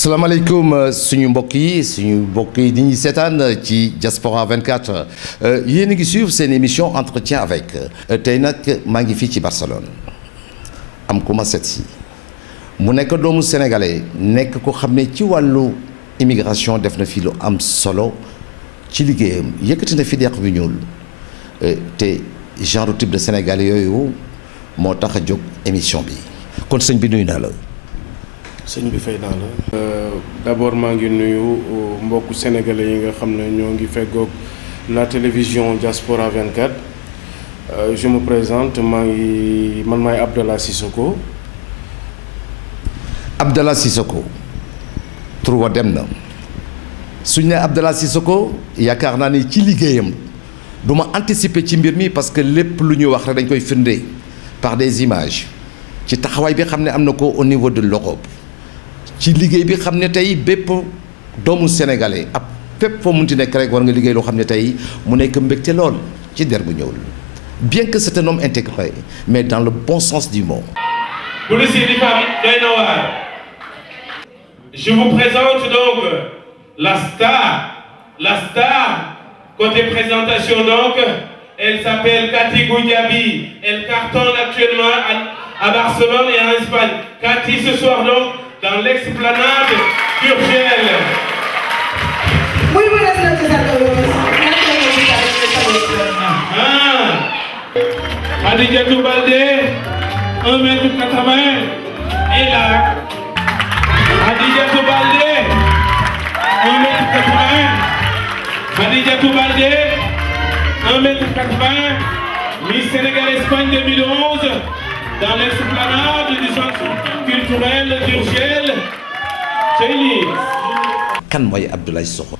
salaamaaleykum suñu mbokk yi di ñuy seetaan ci Diaspora 24 yéen a ngi suivre seen émission entretien avec tey nag maa ngi fii ci Barcelone am ku ma seet si mu nekk doomu sénégalais nekk ko xam ne ci wàllu immigration def na fi lu am solo ci liggéeyam yëkkati na fi deq bi ñuul te genre type de sénégalais yooyu moo tax a jóg émission bi kon sëñ bi nuyu naa la. sëñ bi fay naa la. d'abord maa ngi nuyu mbokku sénégalais yi nga xam ne ñoo ngi feggoog la télévision Diaspora 24 je me présente man maay Abdallah Sissoko. Abdallah Sissoko tur wa dem na suñ ne Abdallah Sissoko yaakaar naa ni ci liggéeyam du ma anticiper ci mbir mi parce que lépp lu ñuy wax rek dañ koy firnde par des images ci taxawaay bi xam ne am na ko au niveau de l'Europe. ci liggéey bi xam ne tey bépp doomu sénégalais ab fépp foo munti nekk rek war nga liggéey loo xam ne tey mu nekk mbégte lool ci der bu ñëwul bien que c'est un homme intégré mais dans le bon sens du mot. Policier di femme doy na waar. Je vous présente donc la star côté présentation donc elle s'appelle Cathy Goudiaby, elle cartonne actuellement à Barcelone et en Espagne. Cathy ce soir donc dans l'explanade d'Urgel. Muy buenas noches a todos. Khadijatou Baldé, 1m80 est là. Khadijatou Baldé, 1m80. Khadijatou Baldé, 1m80. Miss Sénégal Espagne 2011 dans l'explanade du centre culturel d'Urgel. Kan mooy Abdallah Sissoko.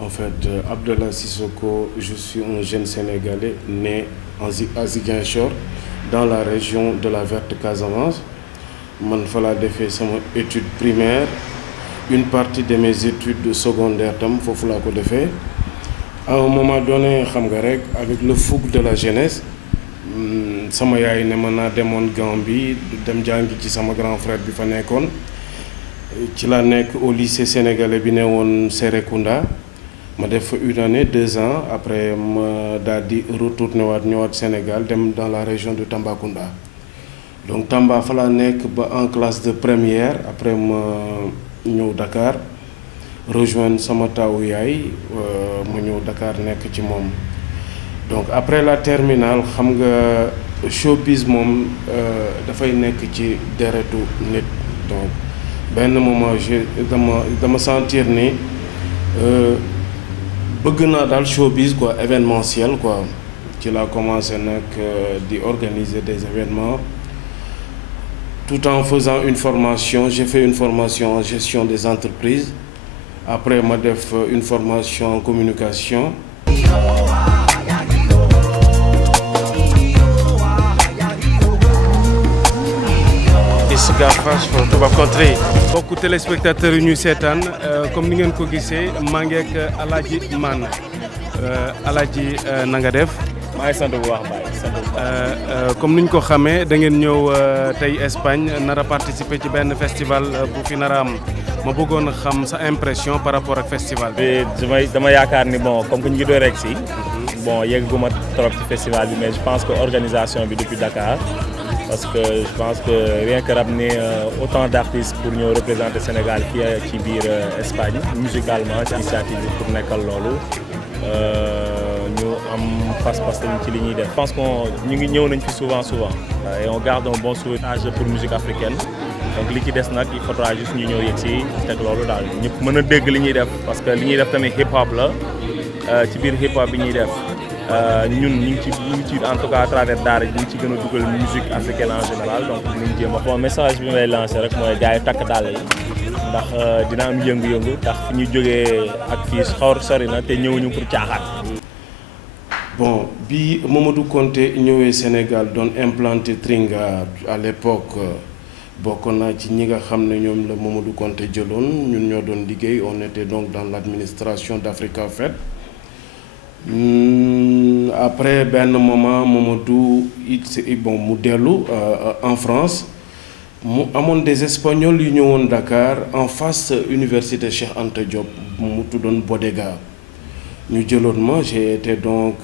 En fait, Abdallah Sissoko, je suis un jeune Sénégalais né à Ziguinchor, dans la région de la Verte Casamance. Man fa laa defee sama étude primaire, une partie de mes études secondaires tam foofu laa ko defee. À un moment donné xam nga rek avec le fougue de la jeunesse sama yaay ne ma naa demoon Gambie dem jàngi ci sama grand frère bi fa nekkoon ci laa nekk au lycée sénégalais bi ne woon Serekunda ma def fa une année 2 ans après ma daal di retourné ñëwaat Sénégal dem dans la région de Tambacounda. Donc Tamba fa laa nekk ba en classe de première après ma ñëw Dakar rejoindre sama taawu yaay ma ñëw Dakar nekk ci moom. Donc après la terminale xam nga showbiz moom dafay nekk ci deretu nit donc benn moment dama sentir ni bëgg naa daal showbiz quoi événementiel quoi ci laa commencé nag di organiser des événements tout en faisant une formation. J'ai fait une formation en gestion des entreprises après ma def une formation en communication. Toubab Country. Mbokku téléspectateurs yi ñuy seetaan comme ni ngeen ko gisee maa ngi ak Alaaji Man Alaaji na nga def. maa ngi sant bu baax Baye. comme ni ñu ko xamee da ngeen ñëw tey Espagne nar a participer ci benn festival bu fi nar a am ma bëggoon xam sa impression par rapport ak festival bi. dama yaakaar ni bon comme que ñu ngi doon rek si. bon yegguma trop ci festival bi mais je pense que organisation bi depuis Dakar. Parce que je pense que rien que ramener autant d'artistes pour ñëw représenter Sénégal fii ci biir Espagne musicalement ci initiative bi pour nekkal loolu ñu am pas-pas tamit ci li ñuy def. Je pense que ñu ngi ñëw nañ fi souvent et on garde un bon souvenir pour musique africaine donc li ci des nag il faudra juste ñu ñëw yegg si teg loolu daal ñëpp mën a dégg li ñuy def parce que li ñuy def tamit hip hop la ci biir hip hop bi ñuy def. ñun ñu ngi ci en tout cas à travers daara ñu ngi ci gën a dugal musique africaine en général donc ñu ngi jéem a. bon message bi may lancé rek mooy gars yi takk dàll yi ndax dina am yëngu-yëngu ndax fi ñu jógee ak fii xaw sori na te ñëwuñu pour caaxaan. Bon bi Mamadou Konté ñëwee Sénégal doon implanté Tringa à l'époque bokkoon naa ci ñi nga xam ne ñoom la Mamadou Konté jëloon ñun ñoo doon liggéey on était donc dans l'administration d'Africa Fed. Après benn moment Mamadou mu dellu en France mu amoon des Espagnols yu ñëwoon Dakar en face université Cheikh Anta Diop mu tuddoon Bodega ñu jëloon ma j'ai été donc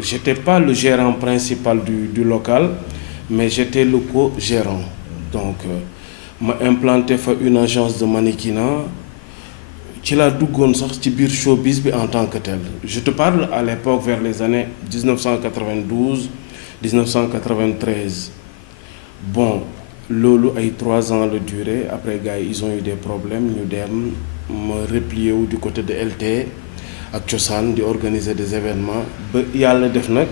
j'étais pas le gérant principal du local mais j'étais le co-gérant donc ma implanté fa une agence de mannequinat ci laa duggoon sax ci biir showbiz bi en tant que tel je te parle à l'époque vers les années 1992 1993 bon loolu ay 3 ans la durée après gars yi ils ont eu des problèmes ñu dem ma replié wu du côté de LT ak Cosaan di organiser des événements ba yàlla def nag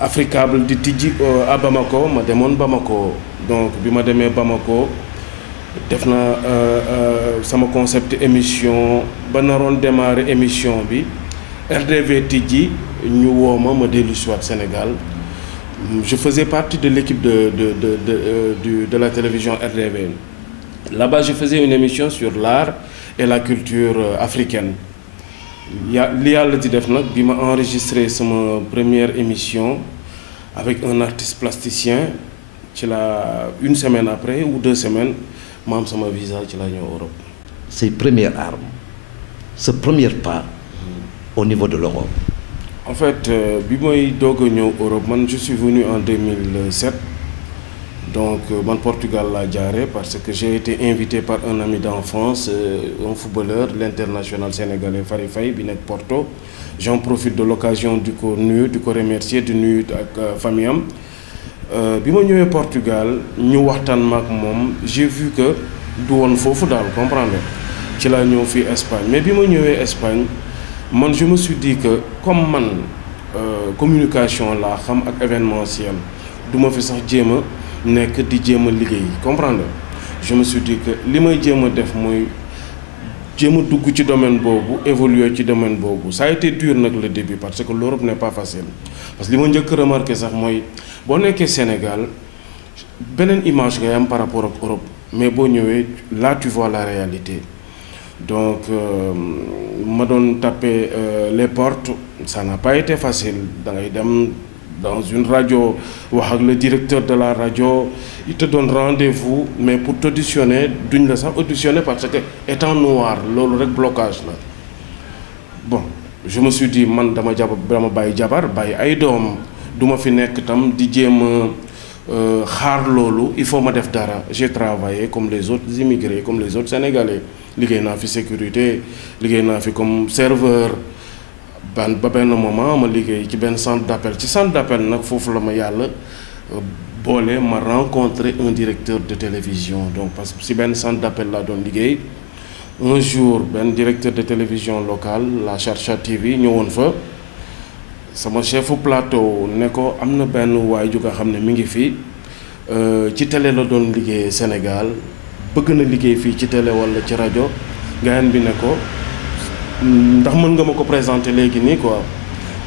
Africable di tijji à Bamako ma demoon Bamako donc bi ma demee Bamako def na sama concept émission ba naroon démarrer émission bi RDV tijji ñu woo ma dellu si waat Sénégal je faisais partie de l'équipe de la télévision RDV. Là-bas je faisais une émission sur l'art et la culture africaine li yàlla di def nag bi ma enregistré sama première émission avec un artiste plasticien ci la une semaine après ou 2 semaines ma am sama visa ci la ñëw Europe. Ses premières armes, ce premier pas au niveau de l'Europe. En fait bi may doog a ñëw Europe man je suis venu en 2007 donc man Portugal laa jaare parce que j'ai été invité par un ami d'enfance un footballeur l'international sénégalais Fary Faye bi nekk Porto j'en profite de l'occasion di ko nuyu di ko remercier di nuyu ak famille am bi ma ñëwee Portugal ñu waxtaan ma ak moom j'ai vu que du woon foofu daal comprendre ci laa ñëw fii Espagne mais bi ma ñëwee Espagne man je me suis dit que comme man communication laa xam ak événementiel du ma fi sax jéem a nekk di jéem a liggéey comprendre je me suis dit que li may jéem a def mooy jéem a dugg ci domaine boobu évoluer ci domaine boobu ça a été dur nag le début parce que l'Europe n'est pas facile parce que li ma njëkk remarqué sax mooy boo nekkee Sénégal beneen image ngay am par rapport ak Europe mais boo ñëwee là tu vois la réalité donc ma doon taper les portes ça n'a pas été facile da ngay dem dans une radio wax ak le directeur de la radio il te donne rendez-vous mais pour t'auditionner duñ la sax auditionner parce que étant noir loolu rek blocage la bon je me suis dit man dama bàyyi jabar bàyyi ay doom duma fi nekk tam di jéem a xaar loolu il faut ma def dara j'ai travaillé comme les autres immigrés comme les autres sénégalais liggéey naa fi sécurité liggéey naa fi comme serveur ba benn moment ma liggéey ci benn centre d'appel ci centre d'appel nag foofu la ma yàlla boole ma rencontré un directeur de télévision donc parce que si benn centre d'appel laa doon liggéey un jour benn directeur de télévision locale la Charcha TV ñëwoon fa sama chefu plateau ne ko am na benn waay ju nga xam ne mi ngi fii ci télé la doon liggéey Sénégal bëgg na liggéey fii ci télé walla ci rajo gaayan bi ne ko ndax mën nga ma ko présenter léegi nii quoi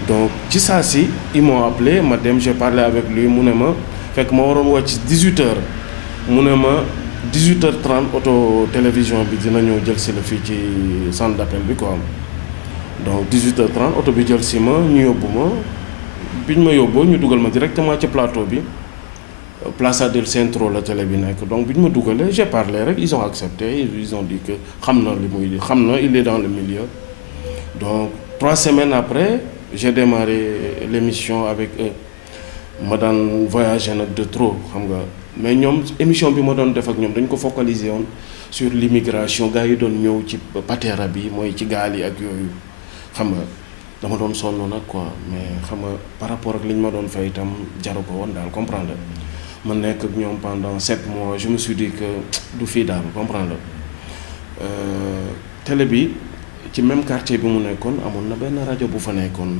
donc ci saa si ils m'ont appelé ma dem j'ai parlé avec lui mu ne ma fekk ma waroon wàcc 18h mu ne ma 18h30 auto télévision bi dina ñëw jël si la fii ci centre d'appel bi quoi donc 18h30 auto bi jël si ma ñu yóbbu ma biñ ma yóbboo ñu dugal ma directement ci plateau bi Plaza del Centro la télé bi nekk donc bi ñu ma dugalee j'ai parlé rek ils ont accepté ils ont dit que xam na li muy xam na il est dans le milieu donc 3 semaines après j'ai démarré l'émission avec eux ma daan voyager nag de trop xam nga mais ñoom émission bi ma doon def ak ñoom dañ ko focaliser woon sur l'immigration gars yi doon ñëw ci patera bi mooy ci gaal yi ak yooyu xam nga dama doon sonn nag quoi mais xam nga par rapport ak li ñu ma doon fay itam jaru ko woon daal comprendre ma nekk ak ñoom pendant 7 mois je me suis dit que du fii daal comprendre télé bi ci même quartier bi mu nekkoon amoon na benn rajo bu fa nekkoon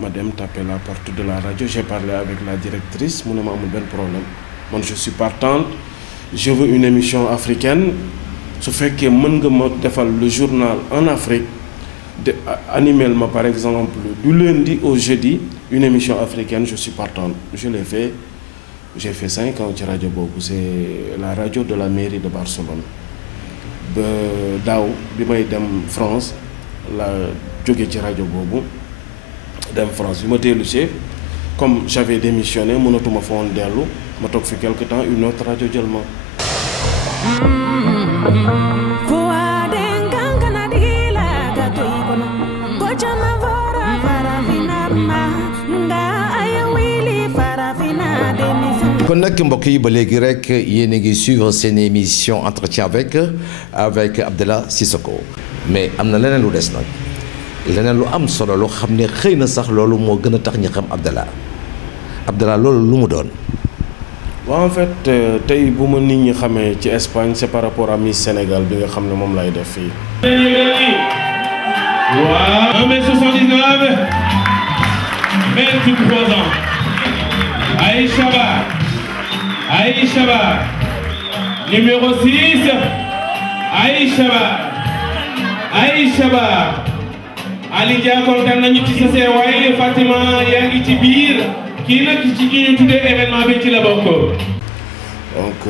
ma dem taper la porte de la radio j'ai parlé avec la directrice mu ne ma amul benn problème man je suis partante je veux une émission africaine su fekkee mën nga ma defal le journal en Afrique de animer ma par exemple du lundi au jeudi une émission africaine je suis partante je l'ai fait j'ai fait 5 ans ci rajo boobu c'est la radio de la mairie de Barcelone ba daaw bi may dem France la jóge ci rajo boobu dem France bi ma dellu see comme j'avais démissionné mënatuma fa woon dellu ma toog fi quelque temps une autre rajo jël ma. kon nag mbokk yi ba léegi rek yéen a ngi suivre seen émission entretien avec Abdallah Cissokho mais am na leneen lu des nag leneen lu am solo loo xam ne xëy na sax loolu moo gën a tax ñi xam Abdallah loolu lu mu doon. waaw en fait tey bu ma nit ñi xamee ci Espagne c'est par rapport à Miss Sénégal bi nga xam ne moom lay def fii. waaw 1m79 23 ans Aïcha Ba numéro 6 Aïcha Ba Ali Dia kontaan nañu ci sa seewaay Fatima yaa ngi ci biir kii nag ci ñu tuddee événement bi ci la bokk. donc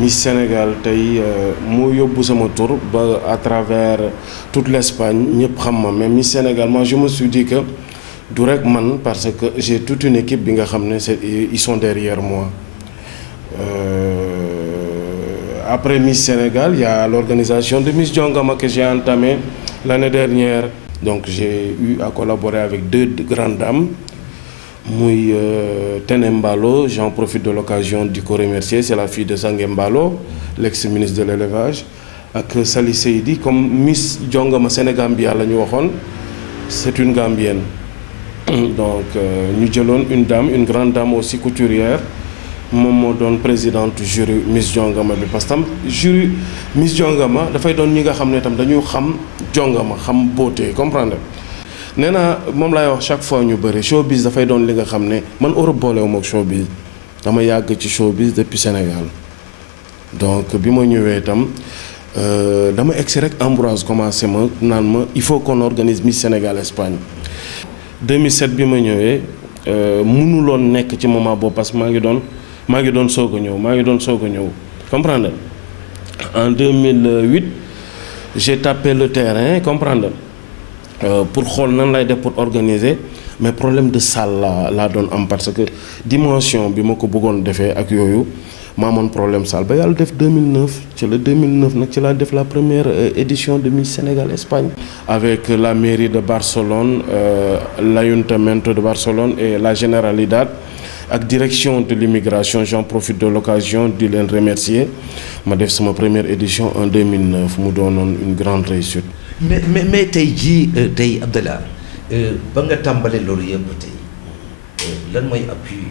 Miss Sénégal tey moo yóbbu sama tour ba à travers toute l'Espagne ñëpp xam ma mais Miss Sénégal moi je me suis dit que du rek man parce que j'ai toute une équipe bi nga xam ne ils sont derrière moi. Après Miss Sénégal, il y a l'organisation de Miss Jongama que j'ai entamée l'année dernière. Donc j'ai eu à collaborer avec deux grandes dames. Muy Tenembalo, j'en profite de l'occasion de ko remercier, c'est la fille de Sangembalo, l'ex-ministre de l'élevage. Ak Sali Seydi, comme Miss Jongama Sénégambia la ñu waxoon, c'est une Gambienne. Donc ñu jëloon une grande dame aussi couturière. moom moo doon présidente jury Miss Jongama bi parce que tam jury Miss Jongama dafay doon ñi nga xam ne tam dañu xam Jongama xam beauté comprendre nee naa moom laay wax chaque fois ñu bëri showbiz dafay doon li nga xam ne man Europe boolewu ma ak showbiz dama yàgg ci showbiz depuis Sénégal donc bi ma ñëwee itam dama egsi rek Ambroise commencé ma naan ma il faut qu'on organise Miss Sénégal Espagne 2007 bi ma ñëwee mënuloon nekk ci moment boobu parce que maa ngi doon soog a ñëw comprendre en 2008 j'ai tapé le terrain comprendre pour xool nan lay def pour organiser mais problème de salle laa doon am parce que dimension bi ma ko bëggoon defee ak yooyu maa amoon problème salle ba yàlla def 2009 ci la 2009 nag ci laa def la première édition de Miss Sénégal Espagne avec la mairie de Barcelone l'Ayuntamiento de Barcelone et la Generalidad ak direction de l'immigration j'en profite de l'occasion di leen remercier ma def sama première édition en 2009 mu doonoon une grande réussite. mais tey jii tey Abdallah ba nga tàmbalee loolu yëpp tey lan mooy appui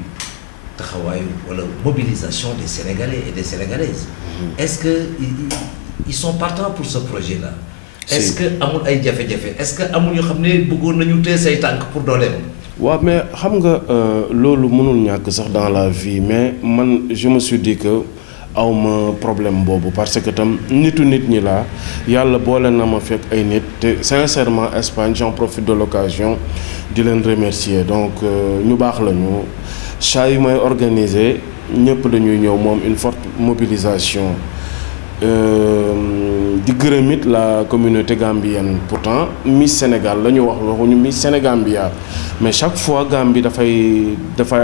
taxawaayu wala mobilisation des Sénégalais et des Sénégalaises. Est-ce que ils sont partants pour ce projet-là. Est-ce que amul ay jafe-jafe est-ce que amul ñoo xam ne bëggoon nañu tee say tànk pour dooleem. waaw mais xam nga loolu mënul ñàkk sax dans la vie mais man je me suis dit que awma problème boobu parce que tam nit ñi laa yàlla boole na ma fekk ay nit te sincèrement Espagne j'en profite de l'occasion di leen remercier donc ñu baax lañu saa yu may organiser ñëpp dañuy ñëw moom une forte mobilisation di gërëm it la communauté gambienne pourtant Miss Sénégal la ñu waxuñu Miss Sénégambia mais chaque fois Gambie dafay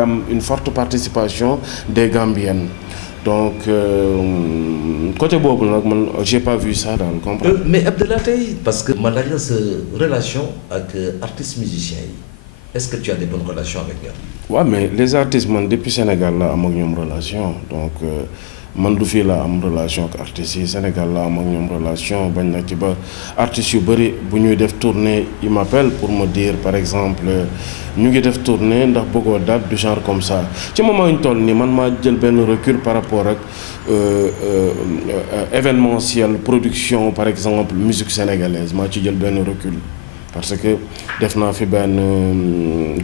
am une forte participation des Gambiennes donc côté boobu nag man j'ai pas vu ça daal comprendre. mais Abdallah tey parce que ma laaj la sa relation ak artistes musiciens yi est-ce que tu as des bonnes relations avec ñoom. waaw mais les artistes man depuis Sénégal la am ak ñoom relation donc. man du fii laa am relation ak artistes yi Sénégal laa am ak ñoom relation bañ na ci ba artistes yu bëri bu ñuy def tournée ils m'appellent pour me dire par exemple ñu ngi def tournée ndax bëggoo date du genre comme ça ci moment ñu toll nii man maa jël benn recul par rapport ak événementiel production par exemple musique sénégalaise maa ci jël benn recul parce que def naa fi benn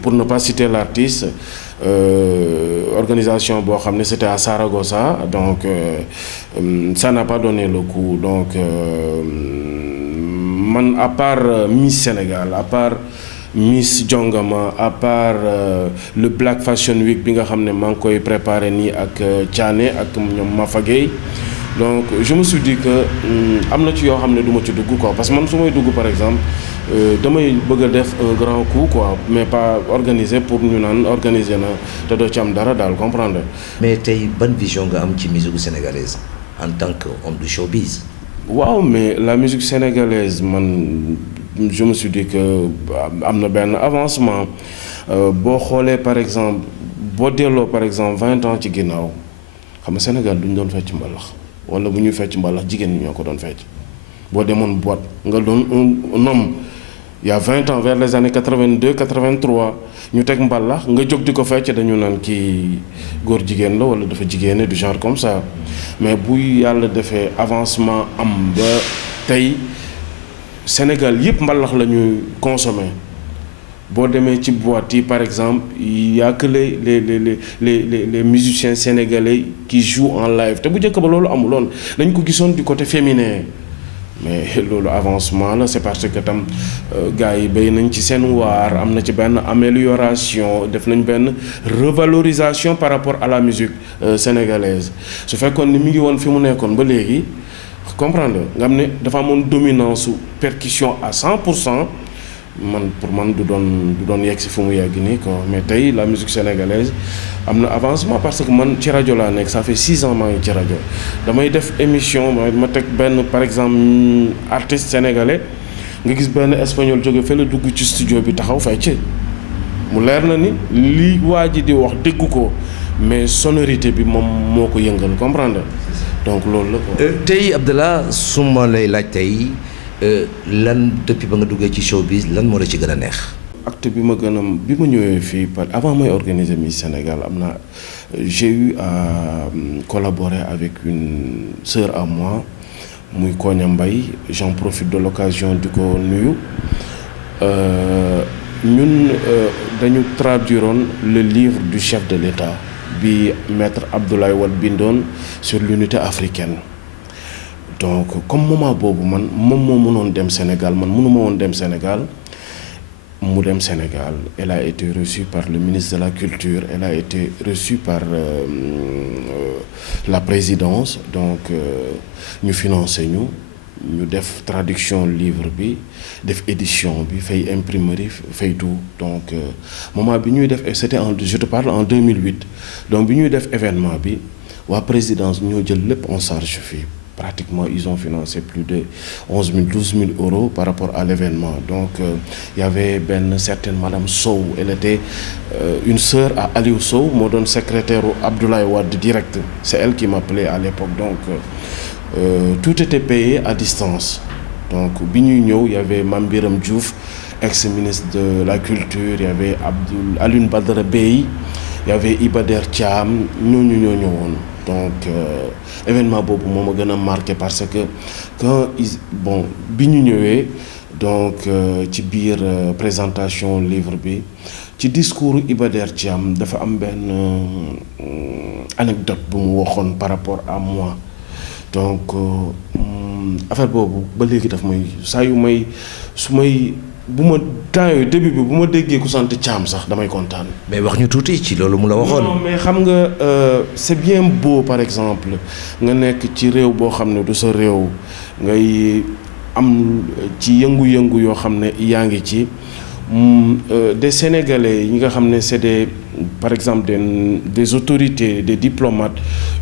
pour ne pas citer l'artiste organisation boo xam ne c'était à Saragossa donc ça n'a pas donné le coup donc man à part Miss Sénégal à part Miss Jongama à part le Black Fashion Week bi nga xam ne maa ngi koy préparer nii ak Thiané ak ñoom Mafagay donc je me suis dit que am na ci yoo xam ne du ma ci dugg quoi parce que man su may dugg par exemple damay bëgg a def un grand coup quoi mais pas organiser pour ñu naan organiser na te doo ci am dara daal comprendre. mais tey ban vision nga am ci musique sénégalaise en tant que homme du showbiz. waaw mais la musique sénégalaise man je me suis dit que am na benn avancement boo xoolee par exemple boo delloo par exemple 20 ans ci ginnaaw xam nga Sénégal duñ doon fecc mbalax wala bu ñuy fecc mbalax jigéen ñi ñoo ko doon fecc boo demoon boîte nga doon un homme il y a 20 ans vers les années 82 83 ñu teg mbalax nga jóg di ko fecc dañu naan kii góor jigéen la wala dafa jigéene du genre comme ça mais bu yàlla defee avancement am ba tey Sénégal yëpp mbalax la ñuy consommer boo demee ci boîte yi par exemple y a que les musiciens sénégalais qui jouent en live te bu njëkk ba loolu amuloon dañ ko gisoon du côté féminin mais loolu avancement la c'est parce que tam gars yi béy nañ ci seen waar am na ci benn amélioration def nañ benn revalorisation par rapport à la musique sénégalaise su fekkoon ni mi ngi woon fi mu nekkoon ba léegi comprendre nga xam ne dafa amoon dominance su percussion à 100%. man pour man du doon yegg si fu mu yegg nii quoi mais tey la musique sénégalaise am na avancement parce que man ci rajo laa nekk ça fait 6 ans maa ngi ci rajo damay def émission ma teg benn par exemple artiste sénégalais nga gis benn espagnol jóge fële dugg ci studio bi taxaw fay ci mu leer na ni li waa ji di wax dégg ko mais sonorité bi moom moo ko yëngal comprendre donc loolu la quoi. tey Abdallah su ma lay laaj tey. lan depuis ba nga duggee ci showbiz lan moo la ci gën a neex. acte bi ma gën a bi ma ñëwee fii par avant may organiser Miss Sénégal am na j'ai eu à collaborer avec une sœur à moi muy Koña Mbaye j'en profite de l'occasion di ko nuyu ñun dañu traduiroon le livre du chef de l'État bi maître Abdoulaye Wade bindoon sur l'unité africaine. donc comme moment boobu man moom moo mënoon dem Sénégal man mënuma woon dem Sénégal mu dem Sénégal elle a été reçue par le ministre de la Culture elle a été reçue par la présidence donc ñu financé ñu def traduction livre bi def édition bi fay imprimerie fay tout donc moment bi ñuy def c'était je te parle en 2008 donc bi ñuy def événement bi waa présidence ñoo jël lépp en charge fii pratiquement ils ont financé plus de 11 000 12 000 euros par rapport à l'événement donc il y avait benn certaine madame Sow elle était une sœur à Aliou Sow moo doon secrétaire u Abdoulaye Wade direct c'est elle qui m'appelait à l'époque donc tout était payé à distance donc bi ñuy ñëw il y avait Mame Biram Diouf ex-ministre de la culture il y avait Alioune Badara Bey il y avait Iba Der Thiam ñooñu ñoo ñëwoon donc événement boobu moo ma gën a marqué parce que quand bi ñu ñëwee donc ci biir présentation livre bi ci discours Iba Der Thiam dafa am benn anecdote bu mu waxoon par rapport à moi donc affaire boobu ba léegi daf may saa yu may su may bu ma temps yooyu début bi bu ma déggee ku sant Thiam sax damay kontaan. mais wax ñu tuuti ci loolu mu la waxoon. non mais xam nga c'est bien beau par exemple nga nekk ci réew boo xam ne du sa réew ngay am ci yëngu-yëngu yoo xam ne yaa ngi ci des Sénégalais yi nga xam ne c'est des par exemple des autorités des diplomates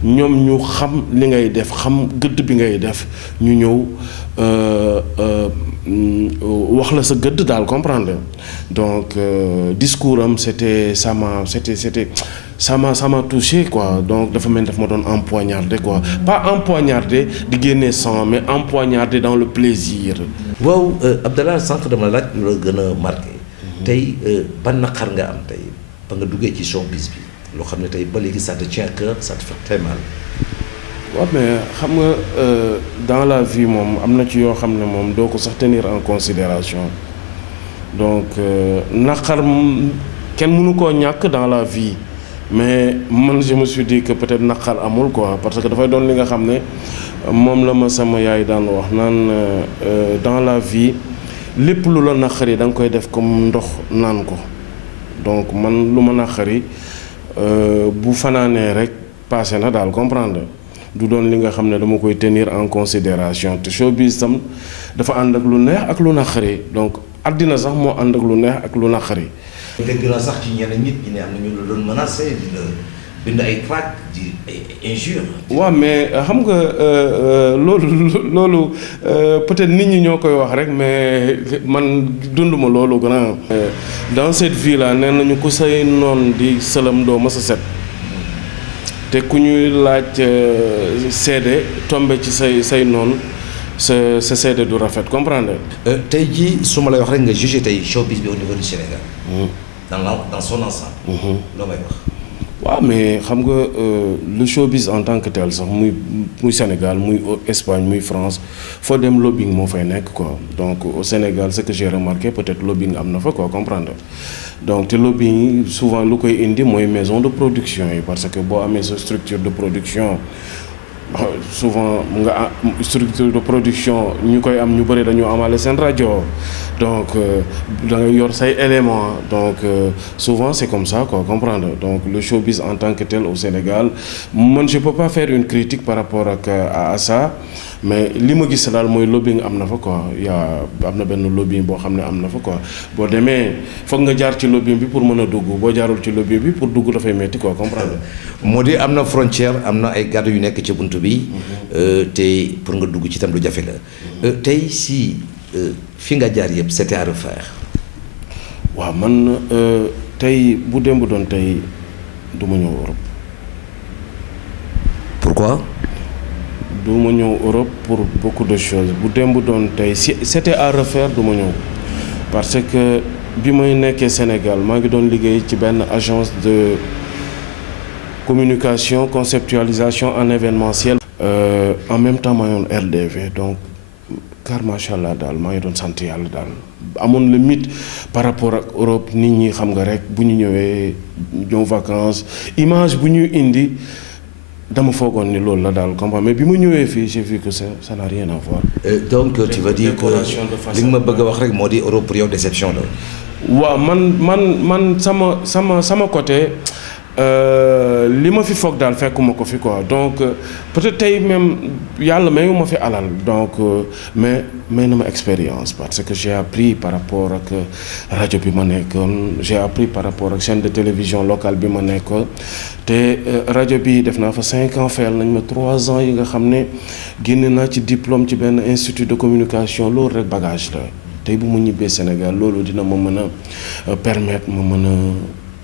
ñoom ñu xam li ngay def xam gëdd bi ngay def ñu ñëw wax la sa gëdd daal comprendre donc discours am ça m'a touché quoi donc dafa mel daf ma doon empoignardé quoi pas empoignardé di génne sang mais empoignardé dans le plaisir. waaw Abdallah sànq dama laaj lu la gën a marqué. tey ban naqar nga am tey ba nga duggee ci showbiz bi loo xam ne tey ba léegi ça te tient à cœur ça te fait très mal. waaw mais xam nga dans la vie moom am na ci yoo xam ne moom doo ko sax tenir en considération donc naqar kenn mënu koo ñàkk dans la vie mais man je me suis dit que peut-être naqar amul quoi parce que dafay doon li nga xam ne moom la ma sama yaay daan wax naan dans la vie lépp lu la naqari da nga koy def comme ndox naan ko donc man lu ma naqari bu fanaanee rek passé na daal comprendre du doon li nga xam ne dama koy tenir en considération te showbiz tam dafa ànd ak lu neex ak lu naqari donc àddina sax moo ànd ak lu neex ak lu naqari. dégg naa sax ci ñeneen nit ñi ne am na ñu la doon menacé di la bind ay tract di ay injures. waaw mais xam nga loolu peut-être nit ñi ñoo koy wax rek mais man dunduma loolu grand. dans cette vie là nee nañu ku say noon di sëlam doo mës a set te ku ñuy laaj seede tombe ci say noonu sa seede du rafet comprendre. tey jii su ma lay wax rek nga jugé tey showbiz bi au niveau du Sénégal. dans son ensemble. loo may wax. waaw mais xam nga le showbiz en tant que tel sax muy Sénégal muy Espagne muy France foo dem lobbying moo fay nekk quoi donc au Sénégal ce que j'ai remarqué peut-être lobbying am na fa quoi comprendre donc te lobbying souvent lu koy indi mooy maison de production yi parce que boo amee sa structure de production souvent nga structure de production ñu koy am ñu bëri dañoo amale seen rajo donc da nga yor say éléments donc souvent c'est comme ça quoi comprendre donc le showbiz en tant que tel au Sénégal man je peux pas faire une critique par rapport à ça mais li ma gis daal mooy lobbying am na fa quoi am na benn lobbying boo xam ne am na fa quoi boo demee foog nga jaar ci lobbying bi pour mën a dugg boo jaarul ci lobbying bi pour dugg dafay metti quoi comprendre. moo di am na frontière am na ay garde yu nekk ci buntu bi. te pour nga dugg ci tam lu jafe la. tey si fi nga jaar yëpp c'était à refaire. waaw man tey bu démb doon tey du ma ñëw Europe. pourquoi. du ma ñëw Europe pour beaucoup de choses bu démb doon tey si c'était à refaire du ma ñëw parce que bi may nekkee Sénégal maa ngi doon liggéey ci benn agence de communication conceptualisation en événementiel. En même temps maa ngi doon RDV donc car macha allah daal maa ngi doon sant yàlla daal amoon le mythe par rapport ak Europe nit ñi xam nga rek bu ñu ñëwee ñëw vacances image bu ñuy indi. dama foogoon ni loolu la daal comprendre mais bi ma ñëwee fii j'ai vu que ça n'a rien à voir. donc tu veux dire que li nga ma bëgg a wax rek moo di Europe pour yow déception la. waaw man sama côté li ma fi foog daal fekkuma ko fi quoi donc peut-être tey même yàlla mayu ma fi alal donc mais may na ma expérience parce que j'ai appris par rapport ak rajo bi ma nekkoon j'ai appris par rapport ak chaîne de télévision locale bi ma nekkoon te rajo bi def naa fa 5 ans fayal nañ ma 3 ans yi nga xam ne génne naa ci diplôme ci benn institut de communication loolu rek bagage la tey bu mu ñibbee Sénégal loolu dina ma mën a permettre ma mën a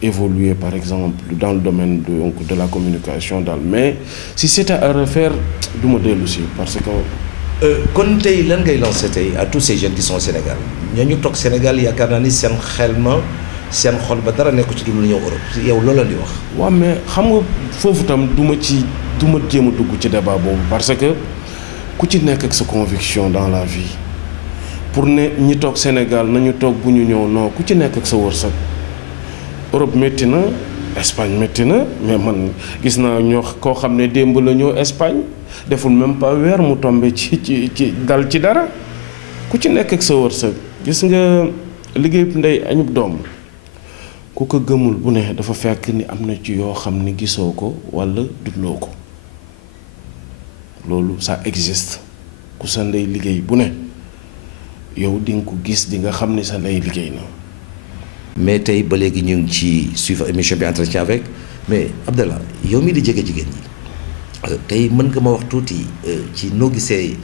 évoluer par exemple dans le domaine de la communication daal mais si c'était à refaire du ma dellu si parce que. kon tey lan ngay lancer tey à tous ces jeunes qui sont au Sénégal ñooñu toog Sénégal yaakaar naa ni seen xel ma seen xol ba dara nekku ci dul ñëw Europe yow loolu la di wax. waaw mais xam nga foofu tam du ma jéem a dugg ci débat boobu parce que ku ci nekk ak sa conviction dans la vie pour ne ñi toog Sénégal nañu toog bu ñu ñëw non ku ci nekk ak sa wërsëg. Europe métti na Espagne métti na mais man gis naa ñoo koo xam ne démb la ñëw Espagne deful même pas weer mu tombé ci dal ci dara ku ci nekk ak sa wërsëg gis nga liggéeyub ndey añub doom ku ko gëmul bu ne dafa fekk ni am na ci yoo xam ne gisoo ko walla dundoo ko loolu ça existe ku sa ndey liggéey bu ne yow di nga ko gis di nga xam ni sa ndey liggéey na. mais tey ba léegi ñu ngi ci suivre émission bi entretien avec mais Abdallah yow mii di jege jigéen ñi tey mën nga ma wax tuuti ci noo gisee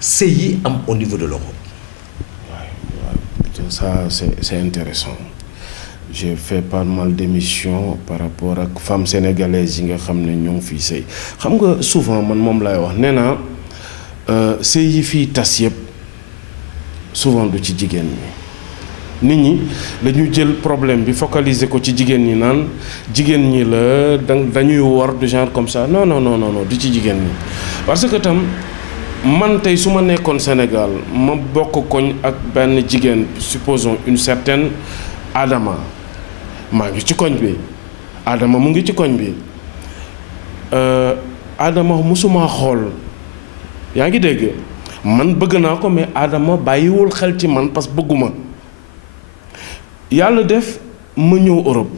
sëy yi am au niveau de l'Europe. waaw ça c'est intéressant j'ai fait pas mal d'émissions par rapport ak femmes sénégalaises yi nga xam ne ñoo ngi fiy sëy xam nga souvent man moom laay wax nee naa sëy yi fii tas yëpp souvent du ci jigéen ñi. nit ñi dañu jël problème bi focaliser ko ci jigéen ñi naan jigéen ñi la dañuy wor du genre comme ça non du ci jigéen ñi parce que tam man tey su ma nekkoon Sénégal ma bokk koñ ak benn jigéen supposons une certaine Adama maa ngi ci koñ bi Adama mu ngi ci koñ bi Adama musuma xool yaa ngi dégg man bëgg naa ko mais Adama bàyyiwul xel ci man parce que bëgguma yàlla def ma ñëw Europe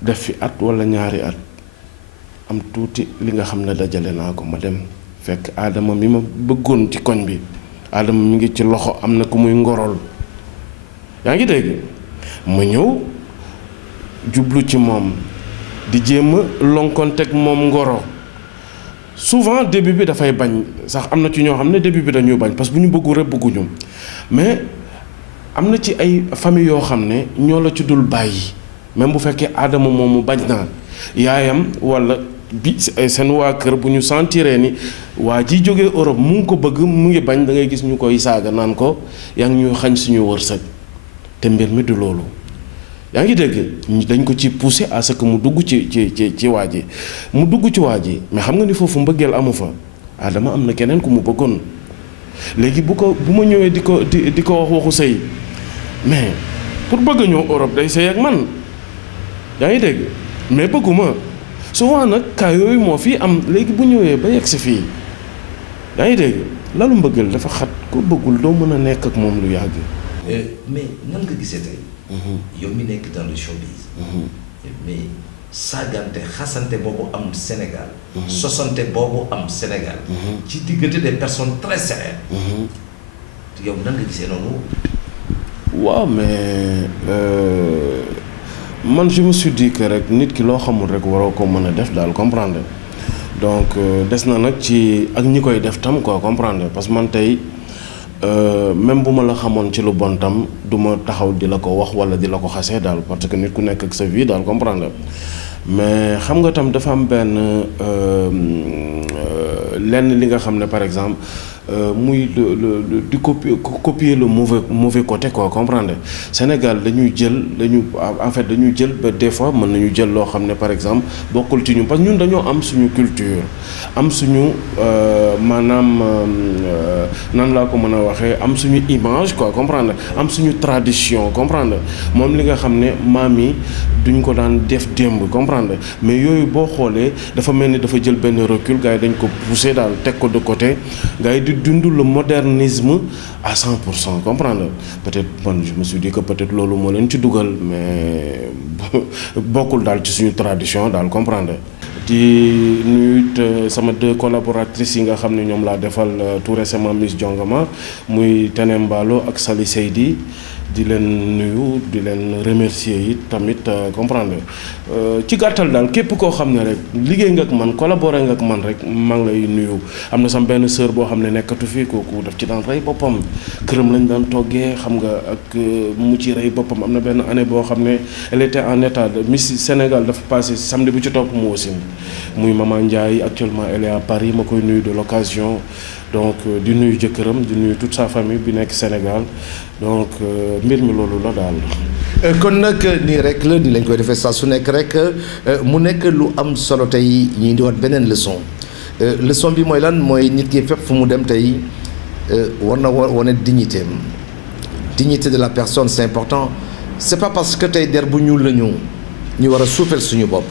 def fi at walla ñaari at am tuuti li nga xam ne dajale naa ko ma dem fekk Adama mi ma bëggoon ci koñ bi Adama mi ngi ci loxo am na ku muy ngorol yaa ngi dégg ma ñëw jublu ci moom di jéem a lonkonteeg moom ngoro souvent début bi dafay bañ sax am na ci ñoo xam ne début bi dañuy bañ parce que bu ñu bëggu rek bëgguñu mais am na ci ay famille yoo xam ne ñoo la ci dul bàyyi même bu fekkee aadama moomu bañ naa yaayam walla bi seen waa kër bu ñu sentiree ni waa ji jógee Europe mu ngi ko bëgg mu ngi bañ da ngay gis ñu koy saaga naan ko yaa ngi ñuy xañ suñu wërsëg te mbir mi du loolu yaa ngi dégg dañ ko ci pousser à ce que mu dugg ci waa ji mu dugg ci waa ji mais xam nga ni foofu mbëggeel amu fa Adama am na keneen ku mu bëggoon léegi bu ma ñëwee di ko wax waxu sëy mais pour bëgg ñëw Europe day sëy ak man yaa ngi dégg mais bëgguma souvent nag cas yooyu moo fii am léegi bu ñëwee ba yegg si fii yaa ngi dégg lalu mbëggeel dafa xat ko bëggul doo mën a nekk ak moom lu yàgg. mais nan nga gisee tey. yow mi nekk dans le showbiz. mais saagante xasante boobu am Sénégal. sosante boobu am Sénégal. ci diggante des personnes très sérieuses. yow nan nga gisee noonu. waaw mais man je me suis dit que rek nit ki loo xamul rek waroo ko mën a def daal comprendre donc des na nag ci ak ñi koy def tam quoi comprendre parce que man tey. même bu ma la xamoon ci lu bon tam du ma taxaw di la ko wax walla di la ko xasee daal parce que nit ku nekk ak sa vie daal comprendre mais xam nga tam dafa am benn lenn li nga xam ne par exemple muy di copier le mauvais côté quoi comprendre Sénégal dañuy jël dañuy jël ba des fois mën nañu jël loo xam ne par exemple bokkul ci ñun parce que ñun dañoo am suñu culture am suñu maanaam nan laa ko mën a waxee am suñu image quoi comprendre am suñu tradition comprendre moom li nga xam ne maam yi duñ ko daan def démb comprendre mais yooyu boo xoolee dafa mel ni dafa jël benn recul gars yi dañ ko pousser daal teg ko de côté gars yi di dund le modernisme à 100% comprendre peut-être man je me suis dit que peut-être loolu moo leen ci dugal mais bokkul daal ci suñu tradition daal comprendre di nuyu sama deux collaboratrices yi nga xam ne ñoom laa defal tout récemment Miss Jongama muy Tene Mbalo ak Sali Seydi di leen nuyu di leen remercier yi tamit comprendre ci gàttal daal képp koo xam ne rek liggéey nga ak man collaborer nga ak man rek maa ngi lay nuyu am na sama benn sœur boo xam ne nekkatu fii kooku daf ci daan rey boppam këram lañ daan toggee xam nga ak mu ci rey boppam am na benn année boo xam ne elle était en état de Miss Sénégal dafa passé samedi bu ci topp mu wasin muy Maman Ndiaye actuellement elle est à Paris ma koy nuyu de l'occasion donc di nuyu jëkkëram di nuyu toute sa famille bi nekk Sénégal donc mbir mi loolu la daal. kon nag nii rek la nii lañ koy defee saa su nekk rek mu nekk lu am solo tey ñu indiwaat beneen leçon leçon bi mooy lan mooy nit ki fépp fu mu dem tey war na wane dignité de la personne c'est important c'est pas parce que tey der bu ñuul la ñu war a suufeel suñu bopp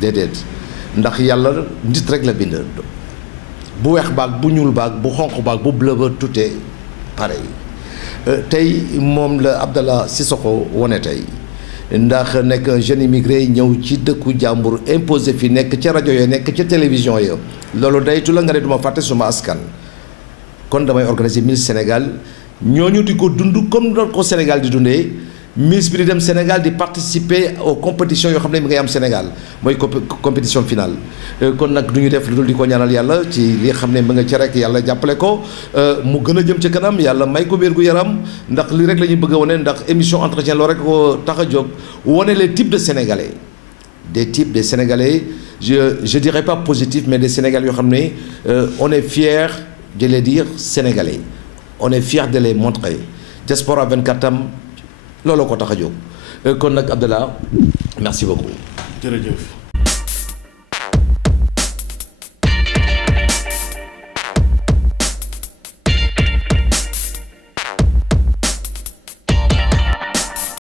déedéet ndax yàlla nit rek la bind bu weex baag bu ñuul baag bu xonq baag bu bleu ba tout est pareil. tey moom la Abdallah Cissokho wone tey ndax nekk un jeune immigré ñëw ci dëkku jàmbur imposé fi nekk ca rajo ya nekk ca télévision ya loolu daytu la nga ne duma fàtte suma askan kon damay organiser Miss Sénégal ñooñu di ko dund comme doon ko Sénégal di dundee Miss bi di dem Sénégal di participer aux compétitions yoo xam ne mi ngay am Sénégal mooy compétition finale kon nag du ñu def lu dul di ko ñaanal yàlla ci li xam ne mu nga ci rek yàlla jàppale ko mu gën a jëm ca kanam yàlla may ko wér gu yaram ndax li rek la ñuy bëgg a wane ndax émission entretien loo rek ko tax a jóg wane les types de Sénégalais des types de Sénégalais je dirais pas positif mais des Sénégalais yoo xam ne on est fier de les dire Sénégalais on est fier de les montrer Diaspora 24 tam looloo ko tax a jóg kon nag Abdallah merci beaucoup. jërëjëf.